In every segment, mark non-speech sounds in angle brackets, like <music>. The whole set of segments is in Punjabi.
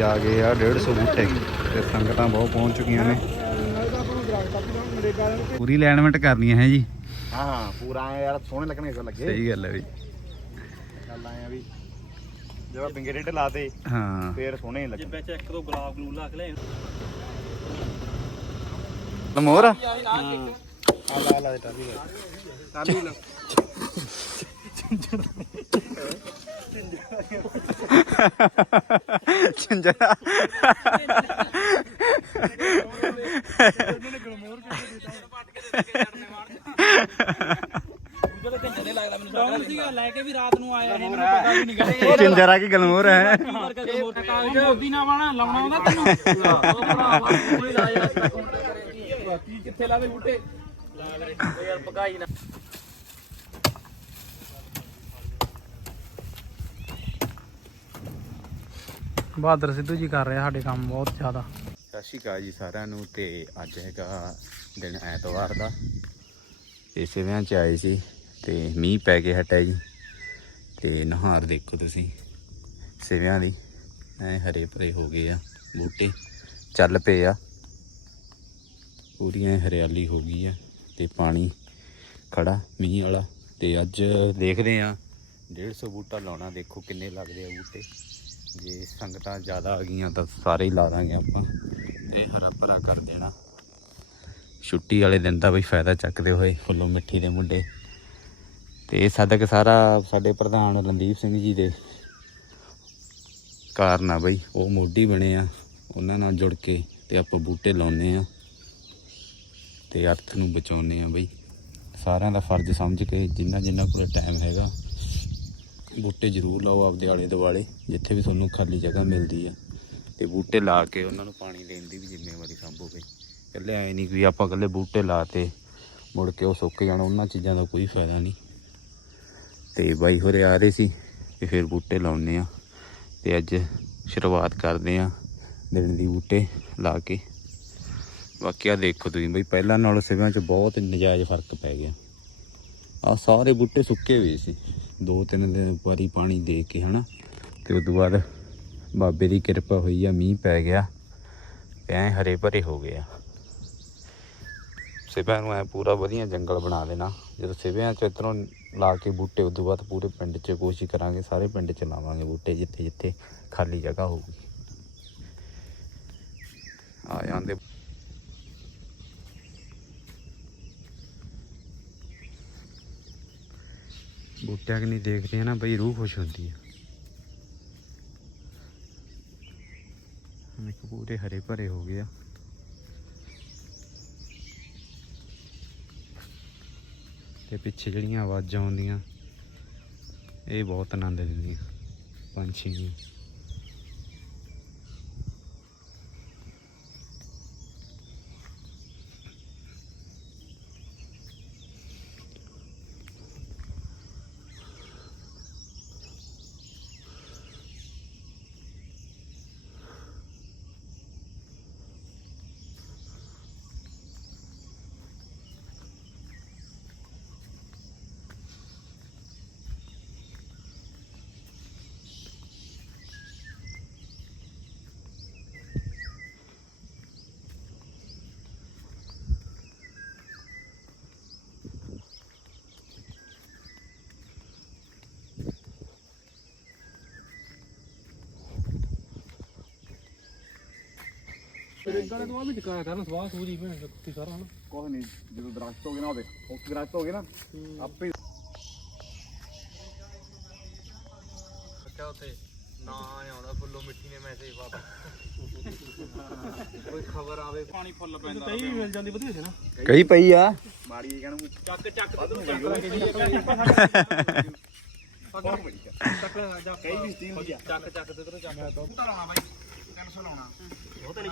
ਆ ਗਏ ਆ 150 ਬੂਟੇ। ਤੇ ਸੰਗਤਾਂ ਬਹੁਤ ਪਹੁੰਚ ਚੁੱਕੀਆਂ ਨੇ। ਪੂਰੀ ਅਲਾਈਨਮੈਂਟ ਕਰਨੀਆਂ ਹੈ ਜੀ। ਹਾਂ ਹਾਂ ਪੂਰਾ ਐਂ ਯਾਰ ਸੋਹਣੇ ਲੱਗਣਗੇ ਫਿਰ ਲੱਗੇ। ਸਹੀ ਗੱਲ ਹੈ ਵੀ। ਗੱਲ ਆਏ ਆ ਵੀ ਜਦੋਂ ਪਿੰਗੇ ਡੇਡੇ ਲਾਤੇ ਹਾਂ। ਫੇਰ ਸੋਹਣੇ ਹੀ ਜੇ ਲੱਗੇ। ਵਿੱਚ ਇੱਕ ਦੋ ਗੁਲਾਬ ਗਲੂ ਲਾ ਕੇ ਲੈ ਮੋਰ ਆ ਲਾ ਲਾ ਟਾਲੀ ਟਾਲੀ ਲਾ। ਚੰਜਰਾ ਲੈ ਕੇ ਵੀ ਰਾਤ ਨੂੰ ਆਇਆ ਸੀ ਮੈਨੂੰ ਪਤਾ ਵੀ ਨਹੀਂ ਗਾ ਚੰਜਰਾ ਕੀ ਗਲਮੋਰ ਹੈ? ਮੋਦੀ ਨਾ ਬਾਣਾ ਲਾਉਣਾ ਆਉਂਦਾ ਤੈਨੂੰ ਕੋਈ ਲਾ ਕਿੱਥੇ ਲਾਵੇ ਬੂਟੇ ਲਾ ਲੈ ਯਾਰ ਪਕਾਈ ਨਾ ਬਹਾਦਰ ਸਿੱਧੂ ਜੀ ਕਰ ਰਿਹਾ ਸਾਡੇ ਕੰਮ ਬਹੁਤ ਜ਼ਿਆਦਾ। ਸਤਿ ਸ਼੍ਰੀ ਅਕਾਲ ਜੀ ਸਾਰਿਆਂ ਨੂੰ ਤੇ ਅੱਜ ਹੈਗਾ ਦਿਨ ਐਤਵਾਰ ਦਾ। ਤੇ ਸਿਵਿਆਂ ਚ ਆਏ ਸੀ ਤੇ ਮੀਂਹ ਪੈ ਕੇ ਹਟਿਆ ਜੀ। ਤੇ ਨਹਾਰ ਦੇਖੋ ਤੁਸੀਂ ਸਿਵਿਆਂ ਦੀ। ਐ ਹਰੇ ਭਰੇ ਹੋ ਗਏ ਆ ਬੂਟੇ, ਚੱਲ ਪਏ ਆ। ਪੂਰੀ ਐ ਹਰਿਆਲੀ ਹੋ ਗਈ ਆ ਤੇ ਪਾਣੀ ਖੜਾ ਮੀਂਹ ਵਾਲਾ। ਤੇ ਅੱਜ ਦੇਖਦੇ ਆ 150 ਬੂਟਾ ਲਾਉਣਾ, ਦੇਖੋ ਕਿੰਨੇ ਲੱਗਦੇ ਆ ਬੂਟੇ। ਜੇ ਸੰਗਤਾਂ ਜ਼ਿਆਦਾ ਆ ਗਈਆਂ ਤਾਂ ਸਾਰੇ ਹੀ ਲਾ ਦਾਂਗੇ ਆਪਾਂ ਤੇ ਹਰਾ ਭਰਾ ਕਰ ਦੇਣਾ। ਛੁੱਟੀ ਵਾਲੇ ਦਿਨ ਦਾ ਵੀ ਫਾਇਦਾ ਚੱਕਦੇ ਹੋਏ ਫੁੱਲੋਂ ਮਿੱਠੀ ਦੇ ਮੁੰਡੇ। ਤੇ ਇਹ ਸਦਕ ਸਾਰਾ ਸਾਡੇ ਪ੍ਰਧਾਨ ਰਣਦੀਪ ਸਿੰਘ ਜੀ ਦੇ ਕਾਰਨ ਆ ਬਈ। ਉਹ ਮੋਢੀ ਬਣੇ ਆ, ਉਹਨਾਂ ਨਾਲ ਜੁੜ ਕੇ ਤੇ ਆਪਾਂ ਬੂਟੇ ਲਾਉਨੇ ਆ ਤੇ ਅਰਥ ਨੂੰ ਬਚਾਉਨੇ ਆ ਬਈ। ਸਾਰਿਆਂ ਦਾ ਫਰਜ਼ ਸਮਝ ਕੇ ਜਿੰਨਾ ਜਿੰਨਾ ਕੋਲ ਟਾਈਮ ਹੈਗਾ ਬੂਟੇ ਜ਼ਰੂਰ ਲਾਓ ਆਪਦੇ ਆਲੇ ਦੁਆਲੇ, ਜਿੱਥੇ ਵੀ ਤੁਹਾਨੂੰ ਖਾਲੀ ਜਗ੍ਹਾ ਮਿਲਦੀ ਆ। ਤੇ ਬੂਟੇ ਲਾ ਕੇ ਉਹਨਾਂ ਨੂੰ ਪਾਣੀ ਦੇਣ ਦੀ ਵੀ ਜ਼ਿੰਮੇਵਾਰੀ ਸੰਭੋਗੇ ਇਕੱਲੇ ਐ ਨਹੀਂ ਵੀ ਆਪਾਂ ਇਕੱਲੇ ਬੂਟੇ ਲਾਤੇ ਮੁੜ ਕੇ ਉਹ ਸੁੱਕ ਜਾਣ, ਉਹਨਾਂ ਚੀਜ਼ਾਂ ਦਾ ਕੋਈ ਫਾਇਦਾ ਨਹੀਂ। ਤੇ ਬਾਈ ਹੋਰੇ ਆ ਰਹੇ ਸੀ, ਤੇ ਫਿਰ ਬੂਟੇ ਲਾਉਣੇ ਆ। ਤੇ ਅੱਜ ਸ਼ੁਰੂਆਤ ਕਰਦੇ ਆ ਦਿਨ ਦੀ ਬੂਟੇ ਲਾ ਕੇ। ਬਾਕੀ ਆ ਦੇਖੋ ਤੁਸੀਂ ਬਈ, ਪਹਿਲਾਂ ਨਾਲੋਂ ਸਿਵਿਆਂ 'ਚ ਬਹੁਤ ਨਜਾਇਜ਼ ਫ਼ਰਕ ਪੈ ਗਿਆ। ਆ ਸਾਰੇ ਬੂਟੇ ਸੁੱਕੇ ਹੋਏ ਸੀ। ਦੋ ਤਿੰਨ ਦਿਨ ਵਾਰੀ ਪਾਣੀ ਦੇ ਕੇ, ਹਨਾ? ਤੇ ਉਸ ਤੋਂ ਬਾਅਦ ਬਾਬੇ ਦੀ ਕਿਰਪਾ ਹੋਈ ਆ, ਮੀਂਹ ਪੈ ਗਿਆ। ਤੇ ਐ ਹਰੇ ਭਰੇ ਹੋ ਗਏ ਆ। ਸਿਵਿਆਂ ਨੂੰ ਐ ਪੂਰਾ ਵਧੀਆ ਜੰਗਲ ਬਣਾ ਦੇਣਾ। ਜਦੋਂ ਸਿਵਿਆਂ ਚ ਇਧਰੋਂ ਲਾ ਕੇ ਬੂਟੇ ਉਸ ਤੋਂ ਬਾਅਦ ਪੂਰੇ ਪਿੰਡ 'ਚ ਕੋਸ਼ਿਸ਼ ਕਰਾਂਗੇ, ਸਾਰੇ ਪਿੰਡ 'ਚ ਲਾਵਾਂਗੇ ਬੂਟੇ ਜਿੱਥੇ ਜਿੱਥੇ ਖਾਲੀ ਜਗ੍ਹਾ ਹੋਊਗੀ। ਆ ਜਾਂਦੇ ਬੂਟਿਆਂ ਕਿ ਦੇਖਦੇ ਆ ਨਾ, ਬਈ ਰੂਹ ਖੁਸ਼ ਹੁੰਦੀ ਆ। ਹੁਣ ਪੂਰੇ ਹਰੇ ਭਰੇ ਹੋ ਗਏ ਆ। ਤੇ ਪਿੱਛੇ ਜਿਹੜੀਆਂ ਆਵਾਜ਼ਾਂ ਆਉਂਦੀਆਂ, ਇਹ ਬਹੁਤ ਆਨੰਦ ਦਿੰਦੀਆਂ ਪੰਛੀ ਨੂੰ। ਗਾਣੇ ਤੋਂ ਆ ਵੀ ਟਿਕਾਇਆ ਕਰਨ ਸਵਾਹ ਸੂਰੀ ਭੈਣ ਕੁੱਤੀ ਸਾਰਾ ਹਨਾ? ਕੁਝ ਨਹੀਂ ਜਦੋਂ ਦਰਖਤ ਹੋ ਗਏ ਨਾ ਉਹਦੇ ਉੱਥੇ ਦਰਖਤ ਹੋ ਗਏ ਨਾ ਆਪੇ ਅੱਛਾ ਉੱਥੇ ਨਾ ਆਉਂਦਾ ਫੁੱਲੋ ਮਿੱਠੀ ਨੇ ਮੈਸੇਜ ਪਾਤਾ ਕੋਈ ਖਬਰ ਆਵੇ ਪਾਣੀ ਫੁੱਲ ਪੈਂਦਾ ਵੀ ਮਿਲ ਜਾਂਦੀ ਵਧੀਆ ਸੀ ਨਾ? ਕਈ ਪਈ ਆ। ਮਾੜੀ ਜੀ ਕਹਿਣਾ ਚੱਕ ਚੱਕ ਤੇ ਤੂੰ ਚੱਕ ਦੀ ਆ। ਚੱਕ ਚੱਕ ਤੇ ਤੂੰ ਚੱਕ। ਬੂਟਾ ਲਾਉਣਾ ਬਾਈ 300 ਲਾਉਣਾ। ਉਹ ਤੇ ਨਹੀਂ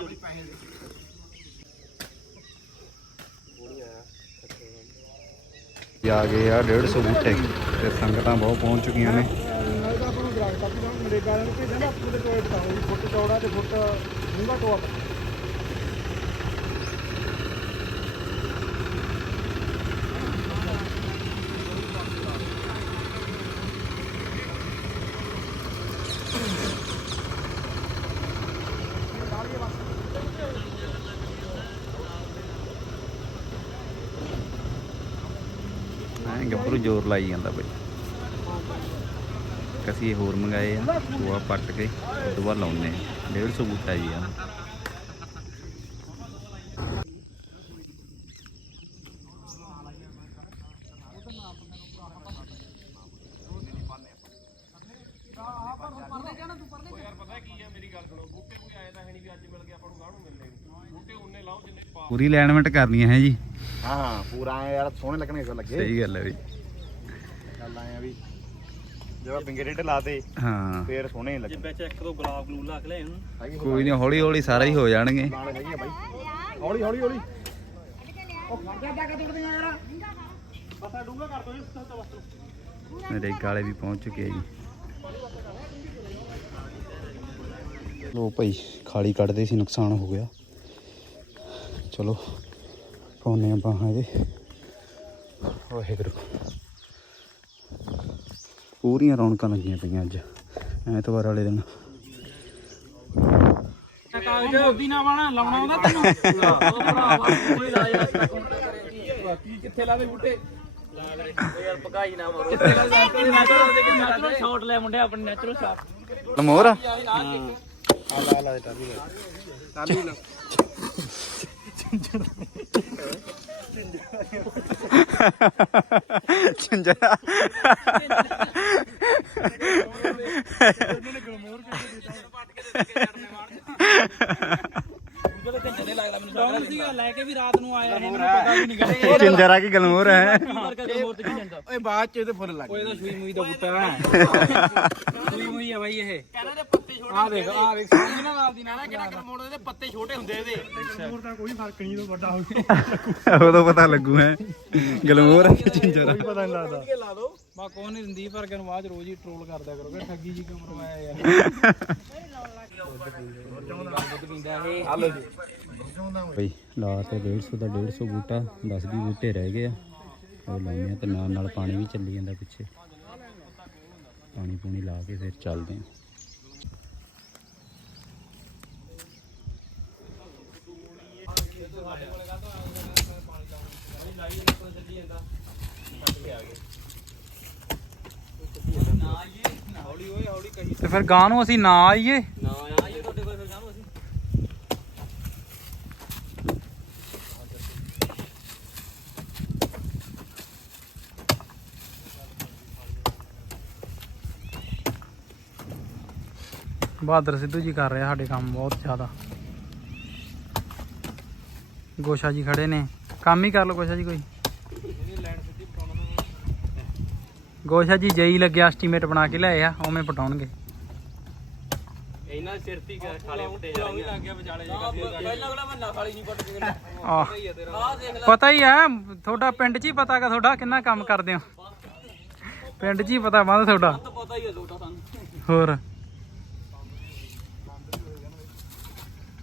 ਆ ਗਏ ਆ 150 ਬੂਟੇ ਤੇ ਸੰਗਤਾਂ ਬਹੁਤ ਪਹੁੰਚ ਚੁੱਕੀਆਂ ਨੇ। ਇਹਦਾ ਆਪਾਂ ਨੂੰ ਦਰਖਤ ਕਾਪੀ ਦਾ ਨਰੇਗਾ ਵਾਲਿਆਂ ਨੂੰ ਭੇਜਣਾ ਪੂਰੇ ਟੋਏ ਬਤਾਓ ਫੁੱਟ ਚੌੜਾ ਤੇ ਫੁੱਟ ਡੂੰਘਾ ਟੋਆ ਗੱਭਰੂ ਜ਼ੋਰ ਲਾਈ ਜਾਂਦਾ ਬਈ। ਕਸੀ ਹੋਰ ਮੰਗਾਏ ਆ ਟੋਆ ਪੱਟ ਕੇ ਉਦੋਂ ਬਾਅਦ ਲਾਉਨੇ 150 ਬੂਟਾ ਜੀ ਆ। ਪੂਰੀ ਅਲਾਈਨਮੈਂਟ ਕਰਨੀ ਹੈ ਜੀ। ਹਾਂ ਪੂਰਾ ਐ ਯਾਰ ਸੋਹਣੇ ਲੱਗਣਗੇ ਫਿਰ ਲੱਗੇ। ਸਹੀ ਗੱਲ ਹੈ ਬਈ। ਗੱਲ ਆਏ ਆ ਵੀ ਜਦੋਂ ਬਿੰਗੇ ਰੇਟ ਲਾਤੇ ਹਾਂ। ਫੇਰ ਸੋਹਣੇ ਲੱਗੇ ਵਿੱਚ ਇੱਕ ਦੋ ਗੁਲਾਬ ਗਲੂ ਲਾ ਕੇ ਲੈ ਇਹਨੂੰ। ਹੈਗੀ ਕੋਈ ਨਹੀਂ ਹੌਲੀ ਹੌਲੀ ਸਾਰਾ ਹੀ ਹੋ ਜਾਣਗੇ। ਨਾਲ ਹੈਗੀ ਆ ਬਾਈ। ਹੌਲੀ ਹੌਲੀ ਹੌਲੀ। ਉਹ ਖਰਚਾ ਜਾ ਕੇ ਟੁੱਟਦੀਆਂ ਯਾਰ। ਬਸ ਡੂੰਗਾ ਕਰ ਦੋ ਇਸ ਤੋਂ ਬਸ। ਮੇਰੇ ਗਾਲੇ ਵੀ ਪਹੁੰਚ ਚੁੱਕੇ ਆ ਜੀ। ਲੋ ਭਾਈ ਖਾਲੀ ਕੱਢਦੇ ਸੀ ਨੁਕਸਾਨ ਹੋ ਗਿਆ। ਚਲੋ। ਪਾਉਨੇ ਆ ਬਾਹਾਂ ਇਹਦੇ। ਵਾਹਿਗੁਰੂ। ਪੂਰੀਆਂ ਰੌਣਕਾਂ ਲੱਗੀਆਂ ਪਈਆਂ ਅੱਜ ਐਤਵਾਰ ਵਾਲੇ ਦਿਨ। ਕਾਗਜ਼ ਮੋਦੀ ਨਾ ਬਣਾ ਲਾਉਣਾ ਉਹਦਾ ਤੈਨੂੰ। <laughs> ਉਹ ਭਰਾਵਾ ਕੋਈ ਲਾ ਯਾਰ ਕੀ ਕਿੱਥੇ ਲਾਵੇ ਬੂਟੇ? ਯਾਰ ਪਕਾਈ ਨਾ ਮਾਰੋ ਕਿੱਥੇ ਲਾ ਸ਼ਾਟ ਲੈ ਮੁੰਡੇ ਆਪਣੇ ਨੈਚੁਰਲ ਸ਼ਾਟ ਮੋਰ? ਆ ਲਾ ਲਾ ਦੇ ਟਾਲੀ ਟਾਲੀ ਲਾ ਚੰਜਰਾ ਡਾਊਨ ਸੀਗਾ ਲੈ ਕੇ ਵੀ ਰਾਤ ਨੂੰ ਆਇਆ ਇਹਨੂੰ ਪਤਾ ਵੀ ਨਹੀਂ ਗਏ ਚੰਜਰਾ ਕੀ ਗਲਮੋਰ ਹੈ ਮਾਰ ਕੇ ਮੋਰ ਤੇ ਕੀ ਜਾਂਦਾ ਓਏ ਬਾਅਦ ਚ ਇਹਦੇ ਫੁੱਲ ਲੱਗ ਉਹ ਇਹਦਾ ਸੂਈ ਮੂਈ ਦਾ ਬੂਟਾ ਹੈ। ਸੂਈ ਮੂਈ ਆ ਬਾਈ ਇਹ। ਕਹਿੰਦੇ ਦੇ ਪੱਤੇ ਛੋਟੇ ਆ ਦੇਖ ਆ ਦੇਖ ਨਾ ਨਾਲ ਦੀ ਨਾ ਕਿਹੜਾ ਕਰਮੋੜ ਦੇ ਪੱਤੇ ਛੋਟੇ ਹੁੰਦੇ ਇਹਦੇ। ਹੋਰ ਤਾਂ ਕੋਈ ਫ਼ਰਕ ਨਹੀਂ ਤੋਂ ਵੱਡਾ ਹੋ ਉਦੋਂ ਪਤਾ ਲੱਗੂ ਹੈ। ਗਲਮੋਰ ਹੈ ਚੰਜਰਾ ਪਤਾ ਨਹੀਂ ਲੱਗਦਾ। ਲਾ ਦੋ। ਬਾ ਕੋਣ ਨਹੀਂ ਦਿੰਦੀ ਪਰ ਕਿ ਬਾਅਦ ਰੋਜ਼ ਹੀ ਟ੍ਰੋਲ ਕਰਦਿਆ ਕਰੋਗੇ ਠੱਗੀ ਜੀ ਕਿਉਂ ਮਰਵਾਇਆ ਯਾਰ। ਦੁੱਧ ਪੀਂਦਾ ਇਹ ਬਈ ਲਾ ਤੇ 150 ਦਾ 150 ਬੂਟਾ 10 20 ਬੂਟੇ ਰਹਿ ਗਏ ਆ। ਉਹ ਲਾਉਂਦੇ ਆ ਤੇ ਨਾਲ ਨਾਲ ਪਾਣੀ ਵੀ ਚੱਲੀ ਜਾਂਦਾ ਪਿੱਛੇ। ਪਾਣੀ ਪੂਣੀ ਲਾ ਕੇ ਫਿਰ ਚੱਲਦੇ ਆ। ਤੇ ਫਿਰ ਗਾਂ ਨੂੰ ਅਸੀਂ ਨਾ ਆਈਏ। ਨਾ ਆਈਏ ਤੁਹਾਡੇ ਕੋਲ ਫਿਰ ਗਾਂ ਨੂੰ ਅਸੀਂ ਬਹਾਦਰ ਸਿੱਧੂ ਜੀ ਕਰ ਰਿਹਾ ਸਾਡੇ ਕੰਮ ਬਹੁਤ ਜ਼ਿਆਦਾ। ਗੋਸ਼ਾ ਜੀ ਖੜੇ ਨੇ। ਕੰਮ ਹੀ ਕਰ ਲਓ ਗੋਸ਼ਾ ਜੀ ਕੋਈ। ਗੋਸ਼ਾ ਜੀ ਜਈ ਲੱਗਿਆ ਐਸਟੀਮੇਟ ਬਣਾ ਕੇ ਲਿਆਏ ਆ ਉਵੇਂ ਪਟਾਉਣਗੇ। ਇਹਨਾਂ ਸਿਰ ਤੇ ਖਾਲੇ ਉੱਤੇ ਜਾਣਗੇ ਲੱਗ ਗਿਆ ਵਿਚਾਲੇ ਜਗਾ ਪਹਿਲਾਂ ਅਗਲਾ ਬੰਨਾ ਖਾਲੀ ਨਹੀਂ ਪੱਟ ਕੇ ਆਹ। ਪਤਾ ਹੀ ਆ ਤੁਹਾਡਾ ਪਿੰਡ 'ਚ ਹੀ ਪਤਾ ਕਿ ਤੁਹਾਡਾ ਕਿੰਨਾ ਕੰਮ ਕਰਦੇ ਹੋ। ਪਿੰਡ 'ਚ ਹੀ ਪਤਾ ਬੰਦ ਤੁਹਾਡਾ। ਪਤਾ ਹੀ ਆ ਤੁਹਾਡਾ ਸਾਨੂੰ ਹੋਰ।